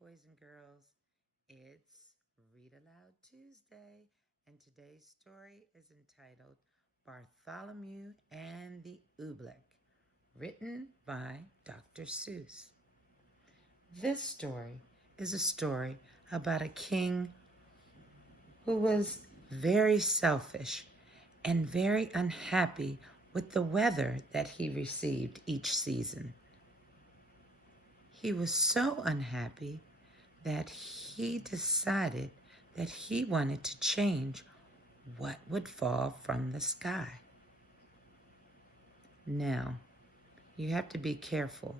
boys and girls. It's Read Aloud Tuesday, and today's story is entitled Bartholomew and the Oobleck, written by Dr. Seuss. This story is a story about a king who was very selfish and very unhappy with the weather that he received each season. He was so unhappy that he decided that he wanted to change what would fall from the sky. Now, you have to be careful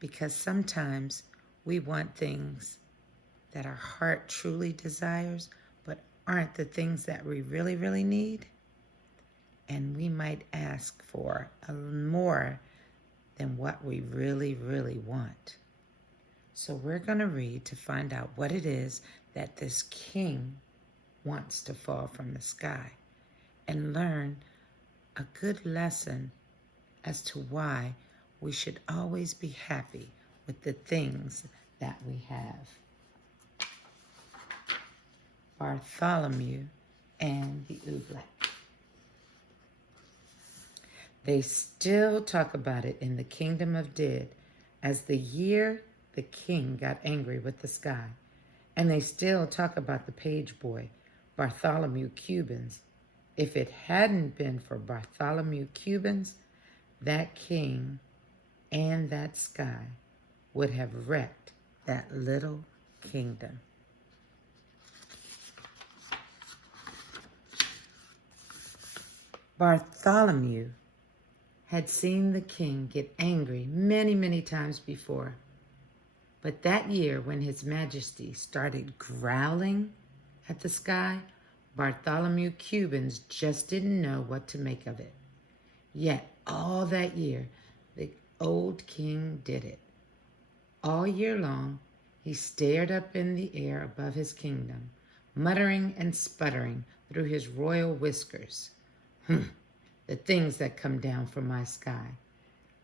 because sometimes we want things that our heart truly desires, but aren't the things that we really, really need. And we might ask for more than what we really, really want. So we're going to read to find out what it is that this king wants to fall from the sky and learn a good lesson as to why we should always be happy with the things that we have. Bartholomew and the Obleck. They still talk about it in the kingdom of Did as the year the king got angry with the sky. And they still talk about the page boy, Bartholomew Cubbins. If it hadn't been for Bartholomew Cubbins, that king and that sky would have wrecked that little kingdom. Bartholomew had seen the king get angry many, many times before. But that year, when His Majesty started growling at the sky, Bartholomew Cubbins just didn't know what to make of it. Yet, all that year, the old king did it. All year long, he stared up in the air above his kingdom, muttering and sputtering through his royal whiskers. The things that come down from my sky.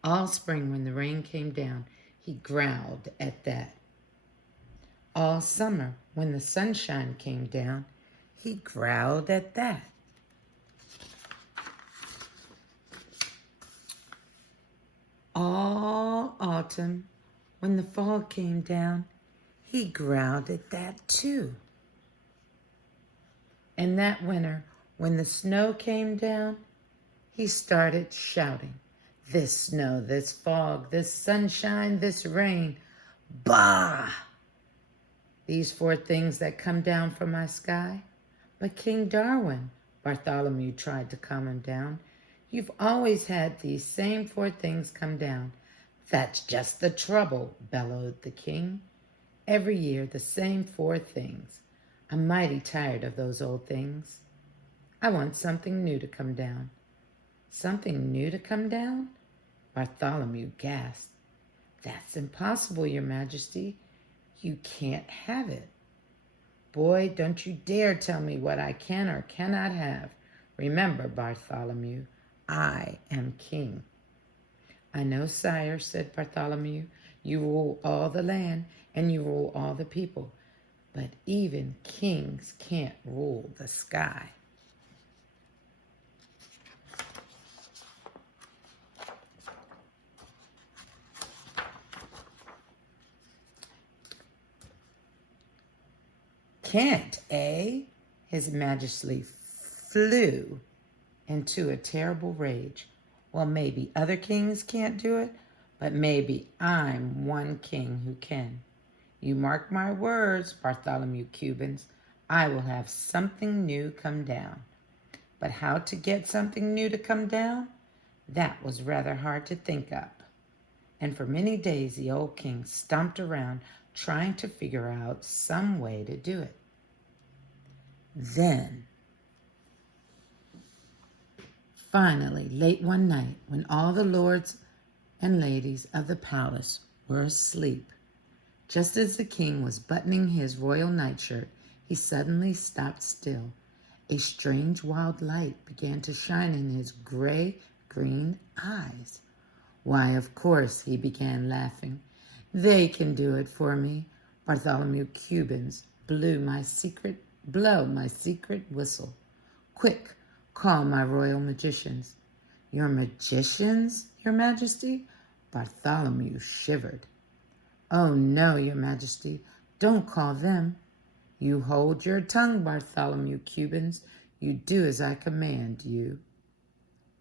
All spring, when the rain came down, he growled at that. All summer, when the sunshine came down, he growled at that. All autumn, when the fall came down, he growled at that too. And that winter, when the snow came down, he started shouting, "This snow, this fog, this sunshine, this rain, bah! These four things that come down from my sky." But King Darwin, Bartholomew tried to calm him down, "You've always had these same four things come down." "That's just the trouble," bellowed the king. "Every year the same four things. I'm mighty tired of those old things. I want something new to come down." "Something new to come down?" Bartholomew gasped. "That's impossible, Your Majesty. You can't have it." "Boy, don't you dare tell me what I can or cannot have. Remember, Bartholomew, I am king." "I know, sire," said Bartholomew. "You rule all the land and you rule all the people. But even kings can't rule the sky." "Can't, eh?" His Majesty flew into a terrible rage. "Well, maybe other kings can't do it, but maybe I'm one king who can. You mark my words, Bartholomew Cubbins, I will have something new come down." But how to get something new to come down? That was rather hard to think up. And for many days the old king stomped around trying to figure out some way to do it. Then, finally, late one night, when all the lords and ladies of the palace were asleep, just as the king was buttoning his royal nightshirt, he suddenly stopped still. A strange wild light began to shine in his gray-green eyes. "Why, of course," he began laughing. "They can do it for me. Bartholomew Cubbins, blow my secret whistle. Quick, call my royal magicians. Your magicians, your majesty? Bartholomew shivered. Oh no, your majesty, don't call them. You hold your tongue, Bartholomew Cubbins. You do as I command you.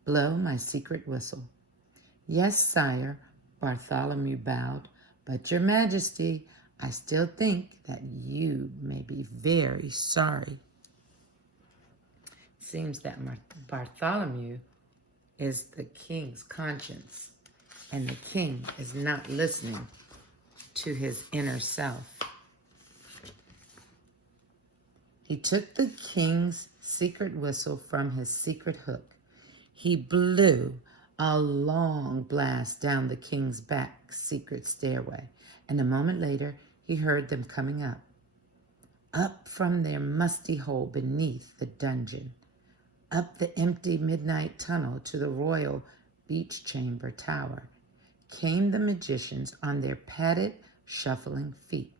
Blow my secret whistle. Yes, sire, Bartholomew bowed, but your majesty, I still think that you may be very sorry. It seems that Bartholomew is the king's conscience, and the king is not listening to his inner self. He took the king's secret whistle from his secret hook. He blew a long blast down the king's back secret stairway, and a moment later he heard them coming up. Up from their musty hole beneath the dungeon, up the empty midnight tunnel to the royal beach chamber tower, came the magicians on their padded, shuffling feet.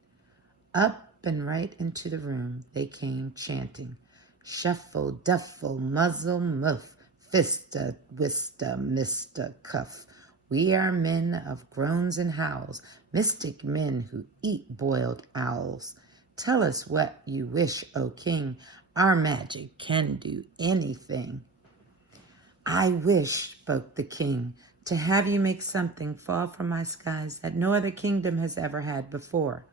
Up and right into the room they came chanting, Shuffle, duffle, muzzle, muff, fista, wista, Mr. Cuff. We are men of groans and howls, mystic men who eat boiled owls. Tell us what you wish, O king. Our magic can do anything. I wish, spoke the king, to have you make something fall from my skies that no other kingdom has ever had before.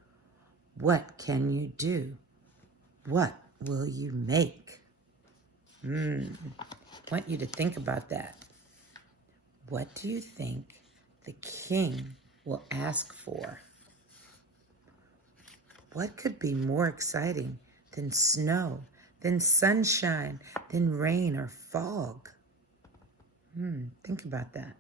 What can you do? What will you make? I want you to think about that. What do you think the king will ask for? What could be more exciting than snow, than sunshine, than rain or fog? Think about that.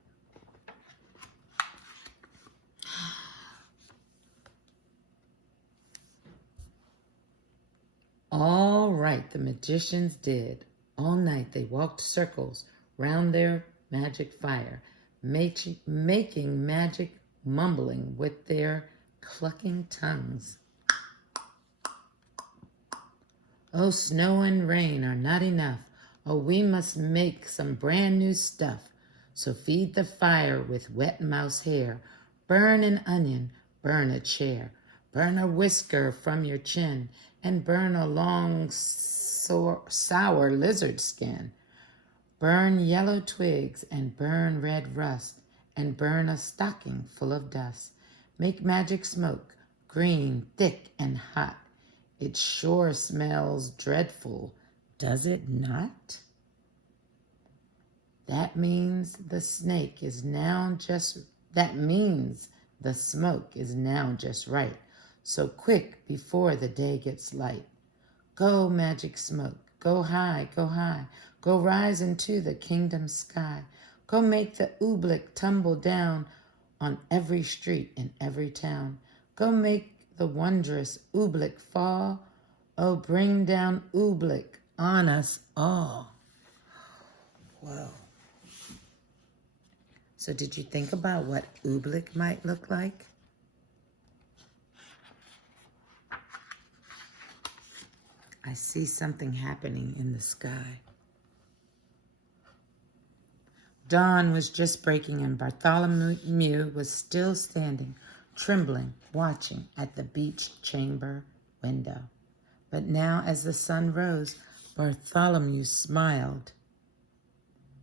All right, the magicians did. All night they walked circles round their magic fire, making magic, mumbling with their clucking tongues. Oh, snow and rain are not enough. Oh, we must make some brand new stuff. So feed the fire with wet mouse hair. Burn an onion, burn a chair. Burn a whisker from your chin, and burn a long, sour lizard skin. Burn yellow twigs, and burn red rust, and burn a stocking full of dust. Make magic smoke, green, thick, and hot. It sure smells dreadful, does it not? That means the smoke is now just right. So quick before the day gets light. Go, magic smoke, go high, go high. Go rise into the kingdom sky. Go make the oobleck tumble down on every street in every town. Go make the wondrous oobleck fall. Oh, bring down oobleck on us all. Whoa. So did you think about what oobleck might look like? I see something happening in the sky. Dawn was just breaking and Bartholomew was still standing, trembling, watching at the beach chamber window. But now as the sun rose, Bartholomew smiled.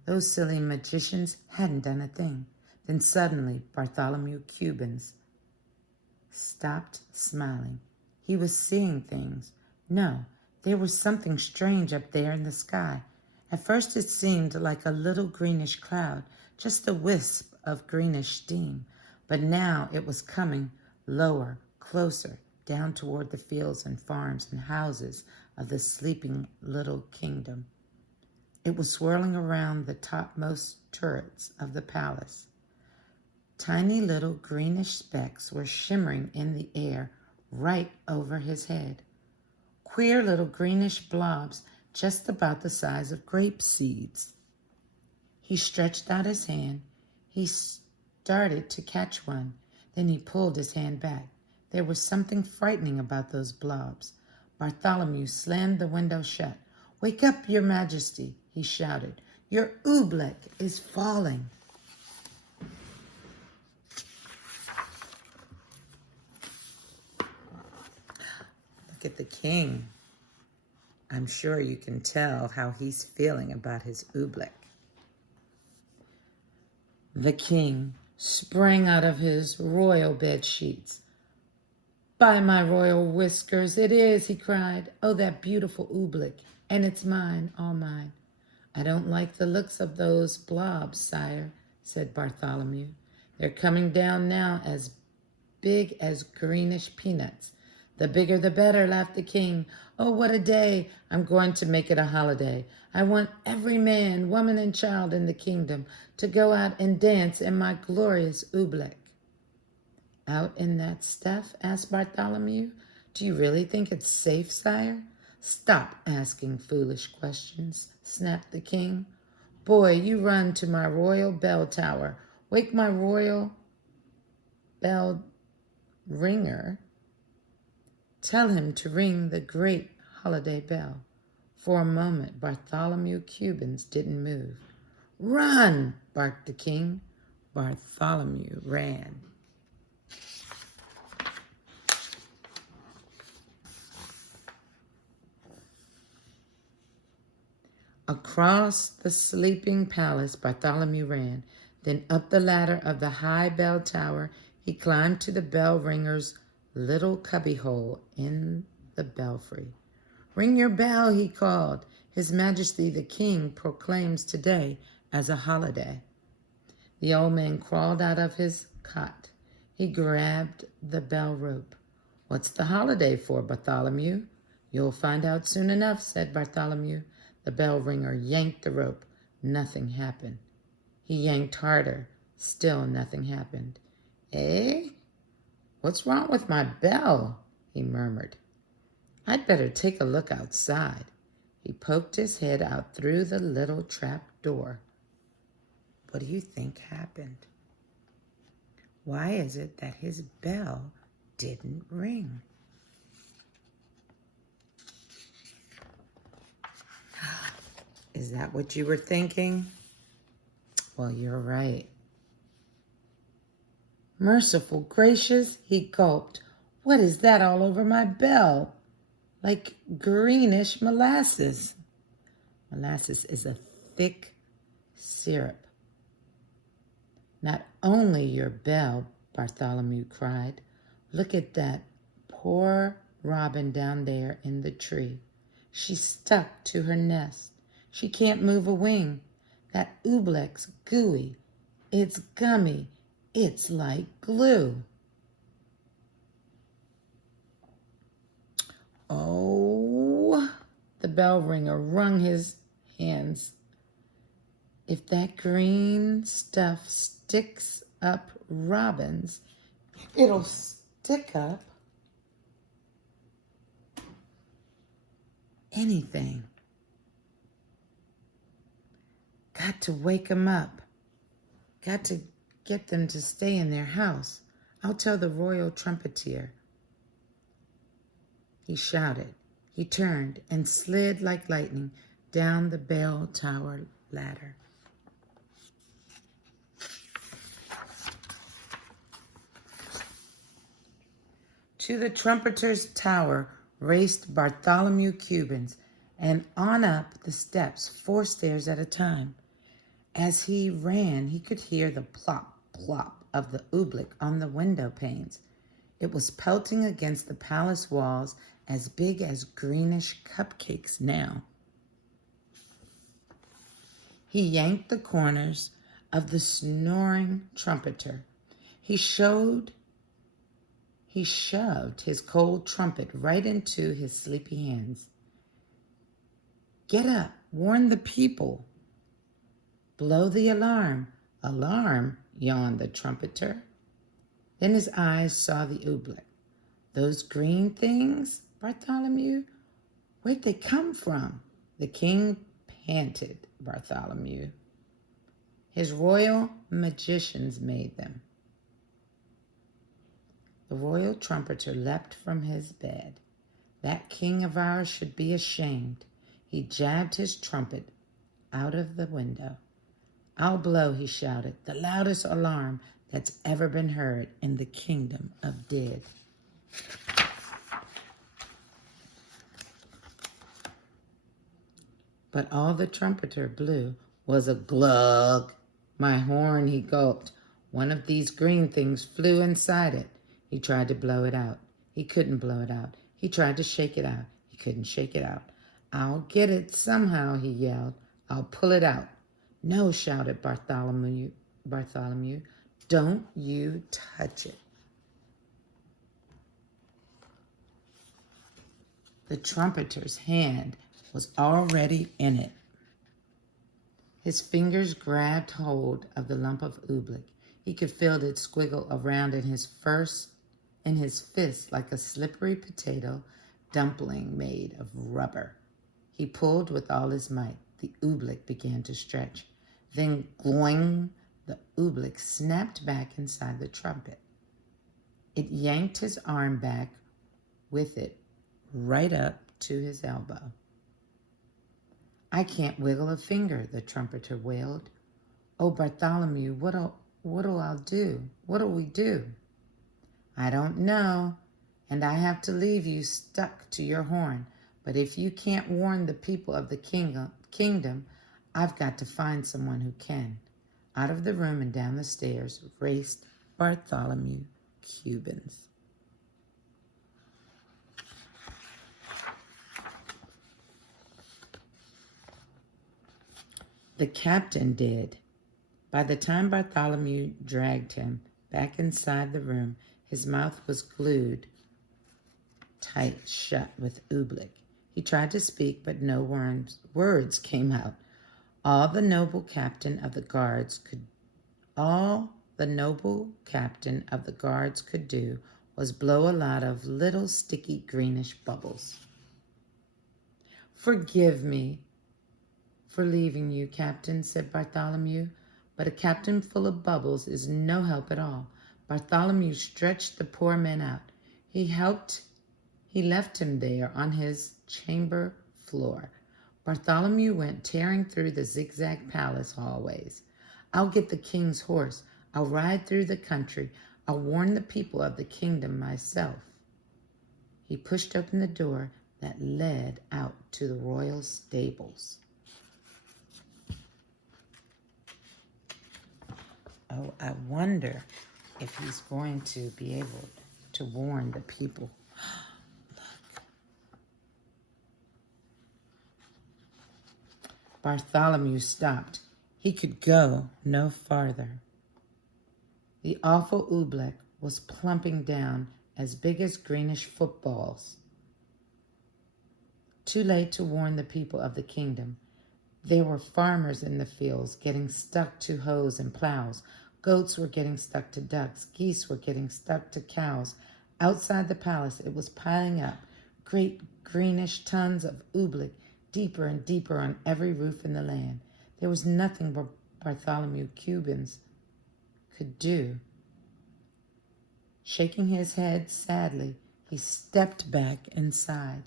Those silly magicians hadn't done a thing. Then suddenly Bartholomew Cubbins stopped smiling. He was seeing things. No, there was something strange up there in the sky. At first it seemed like a little greenish cloud, just a wisp of greenish steam. But now it was coming lower, closer, down toward the fields and farms and houses of the sleeping little kingdom. It was swirling around the topmost turrets of the palace. Tiny little greenish specks were shimmering in the air right over his head. Queer little greenish blobs just about the size of grape seeds. He stretched out his hand. He started to catch one. Then he pulled his hand back. There was something frightening about those blobs. Bartholomew slammed the window shut. "Wake up, Your Majesty," he shouted. "Your oobleck is falling." Look at the king. I'm sure you can tell how he's feeling about his oobleck. The king sprang out of his royal bed sheets. "By my royal whiskers, it is," he cried. "Oh, that beautiful oobleck, and it's mine, all mine." "I don't like the looks of those blobs, sire," said Bartholomew. "They're coming down now as big as greenish peanuts." "The bigger the better," laughed the king. "Oh, what a day! I'm going to make it a holiday. I want every man, woman, and child in the kingdom to go out and dance in my glorious oobleck." "Out in that stuff?" asked Bartholomew. "Do you really think it's safe, sire?" "Stop asking foolish questions," snapped the king. "Boy, you run to my royal bell tower. Wake my royal bell ringer. Tell him to ring the great holiday bell." For a moment, Bartholomew Cubbins didn't move. "Run!" barked the king. Bartholomew ran. Across the sleeping palace, Bartholomew ran. Then up the ladder of the high bell tower, he climbed to the bell ringer's little cubbyhole in the belfry. "Ring your bell," he called. "His Majesty the King proclaims today as a holiday." The old man crawled out of his cot. He grabbed the bell rope. "What's the holiday for, Bartholomew?" "You'll find out soon enough," said Bartholomew. The bell ringer yanked the rope. Nothing happened. He yanked harder. Still nothing happened. "Eh? What's wrong with my bell?" he murmured. "I'd better take a look outside." He poked his head out through the little trap door. What do you think happened? Why is it that his bell didn't ring? Is that what you were thinking? Well, you're right. "Merciful gracious," he gulped. "What is that all over my bell? Like greenish molasses." Molasses is a thick syrup. "Not only your bell," Bartholomew cried. "Look at that poor robin down there in the tree. She's stuck to her nest. She can't move a wing. That oobleck's gooey. It's gummy. It's like glue." "Oh," the bell ringer wrung his hands. "If that green stuff sticks up robins, it'll stick up anything. Got to wake 'em up. Got to get them to stay in their house. I'll tell the royal trumpeter." He shouted. He turned and slid like lightning down the bell tower ladder. To the trumpeter's tower raced Bartholomew Cubbins, and on up the steps 4 stairs at a time. As he ran, he could hear the plop, plop of the oobleck on the window panes. It was pelting against the palace walls as big as greenish cupcakes now. He yanked the corners of the snoring trumpeter. He shoved his cold trumpet right into his sleepy hands. "Get up, warn the people. Blow the alarm." "Alarm?" yawned the trumpeter. Then his eyes saw the oobleck. "Those green things, Bartholomew? Where'd they come from?" The king panted. Bartholomew. "His royal magicians made them." The royal trumpeter leapt from his bed. That king of ours should be ashamed. He jabbed his trumpet out of the window. I'll blow, he shouted, the loudest alarm that's ever been heard in the kingdom of Did. But all the trumpeter blew was a glug. My horn, he gulped. One of these green things flew inside it. He tried to blow it out. He couldn't blow it out. He tried to shake it out. He couldn't shake it out. I'll get it somehow, he yelled. I'll pull it out. No, shouted Bartholomew. Don't you touch it. The trumpeter's hand was already in it. His fingers grabbed hold of the lump of oobleck. He could feel it squiggle around in his fist like a slippery potato dumpling made of rubber. He pulled with all his might. The oobleck began to stretch. Then, gloing, the oobleck snapped back inside the trumpet. It yanked his arm back with it right up to his elbow. I can't wiggle a finger, the trumpeter wailed. Oh, Bartholomew, what'll I do? What'll we do? I don't know, and I have to leave you stuck to your horn. But if you can't warn the people of the kingdom, I've got to find someone who can. Out of the room and down the stairs raced Bartholomew Cubbins. The captain did. By the time Bartholomew dragged him back inside the room, his mouth was glued tight shut with oobleck. He tried to speak, but no words came out. All the noble captain of the guards could do was blow a lot of little sticky greenish bubbles. Forgive me for leaving you, Captain, said Bartholomew, but a captain full of bubbles is no help at all. Bartholomew stretched the poor man out. He left him there on his chamber floor. Bartholomew went tearing through the zigzag palace hallways. I'll get the king's horse. I'll ride through the country. I'll warn the people of the kingdom myself. He pushed open the door that led out to the royal stables. Oh, I wonder if he's going to be able to warn the people. Look. Bartholomew stopped. He could go no farther. The awful oobleck was plumping down as big as greenish footballs. Too late to warn the people of the kingdom. There were farmers in the fields getting stuck to hoes and plows. Goats were getting stuck to ducks. Geese were getting stuck to cows. Outside the palace, it was piling up. Great greenish tons of oobleck, deeper and deeper on every roof in the land. There was nothing Bartholomew Cubbins could do. Shaking his head sadly, he stepped back inside.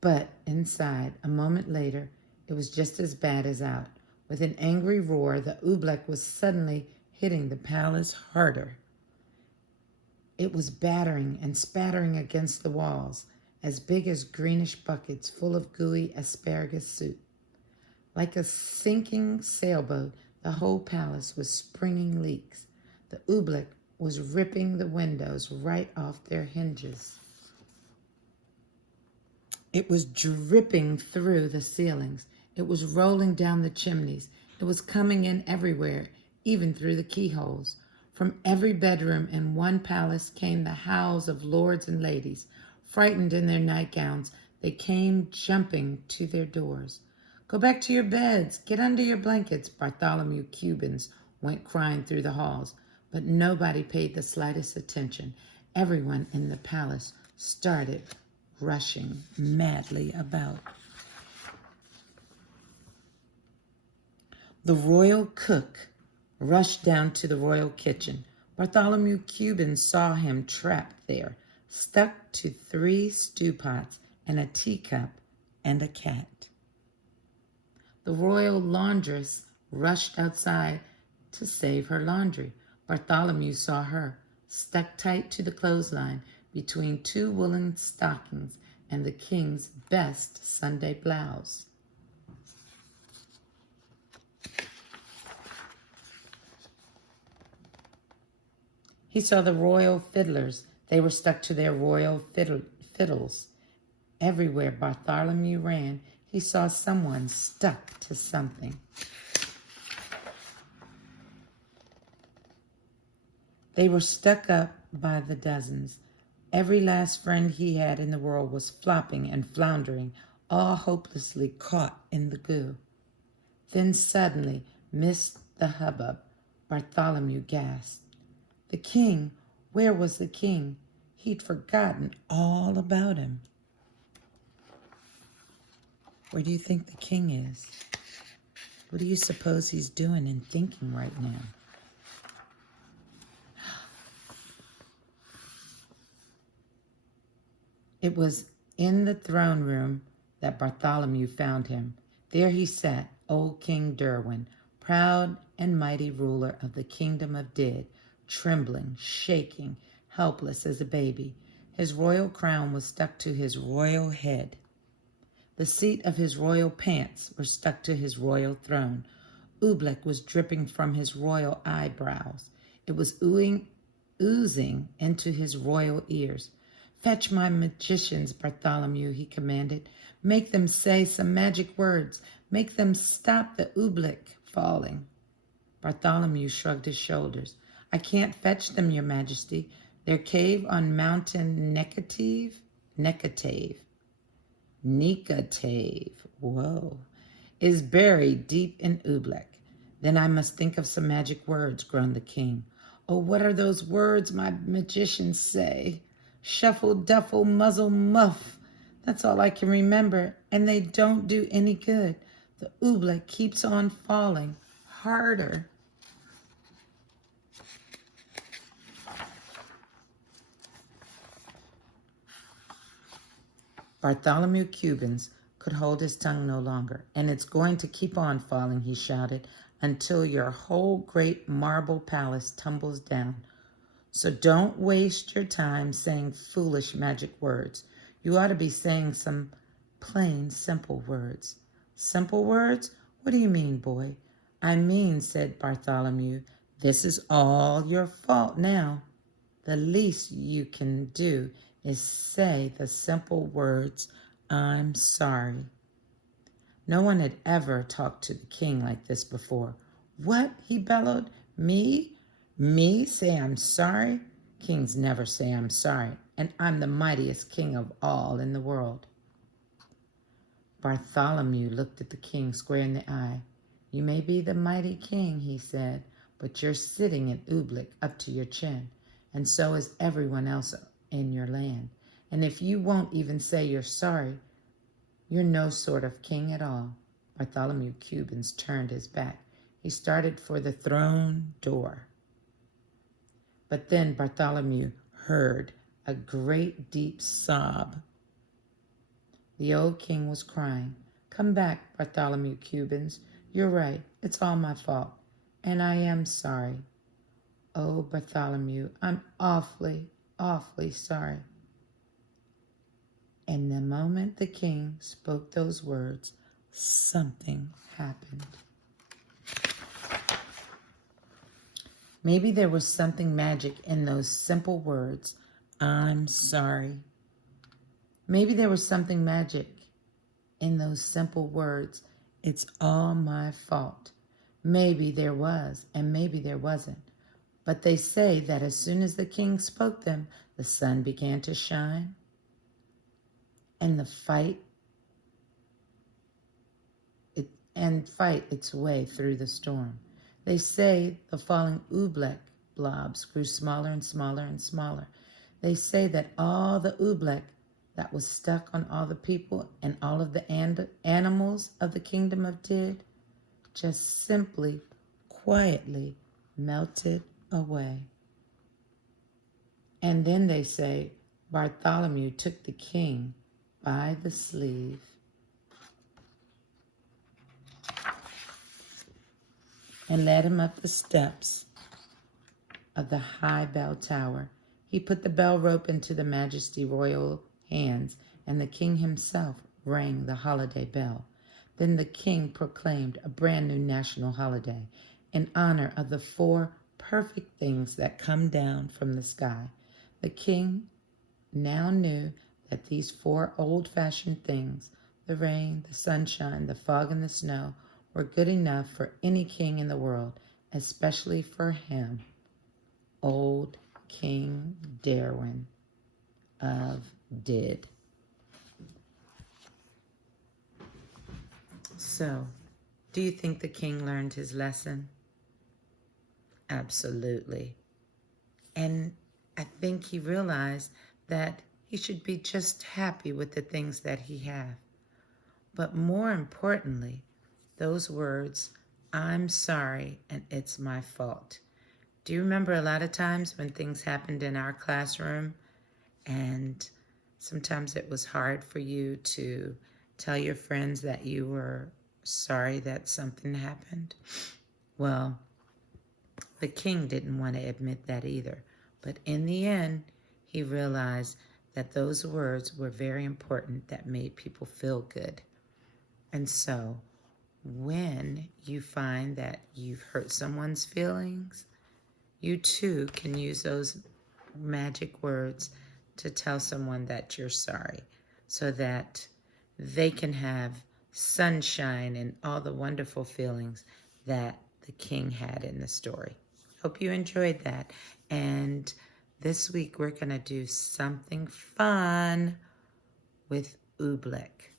But inside, a moment later, it was just as bad as out. With an angry roar, the oobleck was suddenly hitting the palace harder. It was battering and spattering against the walls, as big as greenish buckets full of gooey asparagus soup. Like a sinking sailboat, the whole palace was springing leaks. The oobleck was ripping the windows right off their hinges. It was dripping through the ceilings. It was rolling down the chimneys. It was coming in everywhere, even through the keyholes. From every bedroom in one palace came the howls of lords and ladies. Frightened in their nightgowns, they came jumping to their doors. Go back to your beds. Get under your blankets, Bartholomew Cubbins went crying through the halls. But nobody paid the slightest attention. Everyone in the palace started rushing madly about. The royal cook rushed down to the royal kitchen. Bartholomew Cubbins saw him trapped there, stuck to 3 stew pots and a teacup and a cat. The royal laundress rushed outside to save her laundry. Bartholomew saw her, stuck tight to the clothesline between 2 woolen stockings and the king's best Sunday blouse. He saw the royal fiddlers. They were stuck to their royal fiddles. Everywhere Bartholomew ran, he saw someone stuck to something. They were stuck up by the dozens. Every last friend he had in the world was flopping and floundering, all hopelessly caught in the goo. Then suddenly, midst the hubbub, Bartholomew gasped. The king, where was the king? He'd forgotten all about him. Where do you think the king is? What do you suppose he's doing and thinking right now? It was in the throne room that Bartholomew found him. There he sat, old King Derwin, proud and mighty ruler of the kingdom of Did, trembling, shaking, helpless as a baby. His royal crown was stuck to his royal head. The seat of his royal pants were stuck to his royal throne. Obleck was dripping from his royal eyebrows. It was oozing into his royal ears. "Fetch my magicians, Bartholomew," he commanded. "Make them say some magic words. Make them stop the oobleck falling." Bartholomew shrugged his shoulders. "I can't fetch them, your majesty. Their cave on Mountain Nekatave, whoa, is buried deep in Obleck. Then I must think of some magic words," groaned the king. "Oh, what are those words my magicians say? Shuffle, duffle, muzzle, muff. That's all I can remember, and they don't do any good. The Obleck keeps on falling harder." Bartholomew Cubbins could hold his tongue no longer. "And it's going to keep on falling," he shouted, "until your whole great marble palace tumbles down. So don't waste your time saying foolish magic words. You ought to be saying some plain, simple words." "Simple words? What do you mean, boy?" "I mean," said Bartholomew, "this is all your fault now. The least you can do is say the simple words, 'I'm sorry.'" No one had ever talked to the king like this before. "What?" he bellowed. "Me? Me say I'm sorry? Kings never say I'm sorry, and I'm the mightiest king of all in the world." Bartholomew looked at the king square in the eye. "You may be the mighty king," he said, "but you're sitting in Obleck up to your chin, and so is everyone else in your land. And if you won't even say you're sorry, you're no sort of king at all." Bartholomew Cubbins turned his back. He started for the throne door. But then Bartholomew heard a great deep sob. The old king was crying. "Come back, Bartholomew Cubbins. You're right. It's all my fault. And I am sorry. Oh, Bartholomew, I'm awfully, awfully sorry." And the moment the king spoke those words, something happened. Maybe there was something magic in those simple words, "I'm sorry." Maybe there was something magic in those simple words, "It's all my fault." Maybe there was, and maybe there wasn't. But they say that as soon as the king spoke them, the sun began to shine, and fight its way through the storm. They say the falling oobleck blobs grew smaller and smaller and smaller. They say that all the oobleck that was stuck on all the people and all of the animals of the kingdom of Did just simply, quietly melted away. And then they say Bartholomew took the king by the sleeve and led him up the steps of the high bell tower. He put the bell rope into the Majesty's royal hands, and the king himself rang the holiday bell. Then the king proclaimed a brand new national holiday in honor of the 4 perfect things that come down from the sky. The king now knew that these 4 old-fashioned things, the rain, the sunshine, the fog, and the snow, were good enough for any king in the world, especially for him, old King Darwin of Did. So, do you think the king learned his lesson? Absolutely. And I think he realized that he should be just happy with the things that he have. But more importantly, those words, I'm sorry and it's my fault. Do you remember a lot of times when things happened in our classroom and sometimes it was hard for you to tell your friends that you were sorry that something happened? Well, the king didn't want to admit that either. But in the end, he realized that those words were very important that made people feel good. And so when you find that you've hurt someone's feelings, you too can use those magic words to tell someone that you're sorry so that they can have sunshine and all the wonderful feelings that the king had in the story. Hope you enjoyed that. And this week we're going to do something fun with Obleck.